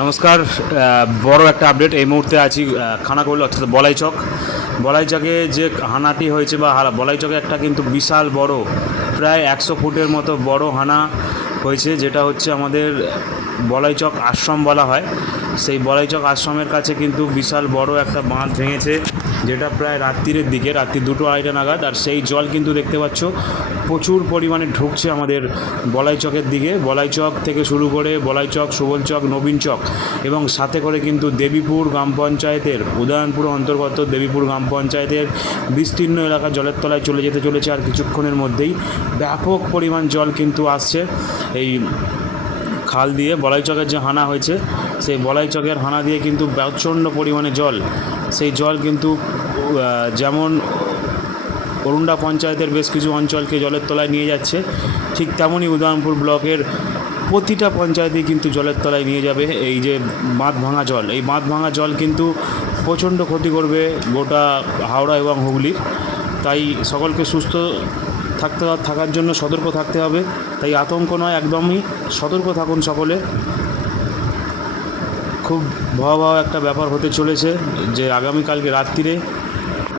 নমস্কার। বড় একটা আপডেট এই মুহূর্তে আছি খানাকুল অর্থাৎ বলাইচক। বলাইচকে যে হানাটি হয়েছে বা বলাইচকে একটা কিন্তু বিশাল বড় প্রায় 100 ফুটের মতো বড় হানা হয়েছে, যেটা হচ্ছে আমাদের বলাইচক আশ্রম বলা হয়। সেই বলাইচক আশ্রমের কাছে কিন্তু বিশাল বড় একটা বাঁধ ভেঙেছে, যেটা প্রায় রাত্রির দিকে, রাত্রি 2-2:30 নাগাদ। আর সেই জল কিন্তু দেখতে পাচ্ছ প্রচুর পরিমাণে ঢুকছে আমাদের বলাইচকের দিকে। বলাইচক থেকে শুরু করে বলাইচক, সুবলচক, নবীনচক এবং সাথে করে কিন্তু দেবীপুর গ্রাম পঞ্চায়েতের, উদয়নপুর অন্তর্গত দেবীপুর গ্রাম পঞ্চায়েতের বিস্তীর্ণ এলাকা জলের তলায় চলে যেতে চলেছে। আর কিছুক্ষণের মধ্যেই ব্যাপক পরিমাণ জল কিন্তু আসছে এই খাল দিয়ে। বলাইচকের যে হানা হয়েছে, সেই বলাইচকের হানা দিয়ে কিন্তু প্রচণ্ড পরিমাণে জল, সেই জল কিন্তু যেমন অরুণ্ডা পঞ্চায়েতের বেশ কিছু অঞ্চলকে জলের তলায় নিয়ে যাচ্ছে, ঠিক তেমনই উদয়নপুর ব্লকের প্রতিটা পঞ্চায়েতেই কিন্তু জলের তলায় নিয়ে যাবে এই যে বাঁধ ভাঙা জল। এই বাঁধ ভাঙা জল কিন্তু প্রচণ্ড ক্ষতি করবে গোটা হাওড়া এবং হুগলির। তাই সকলকে সুস্থ থাকার জন্য সতর্ক থাকতে হবে। তাই আতঙ্ক নয়, একদমই সতর্ক থাকুন সকলে। খুব ভয়াবহ একটা ব্যাপার হতে চলেছে, যে আগামীকালকে রাত্রিরে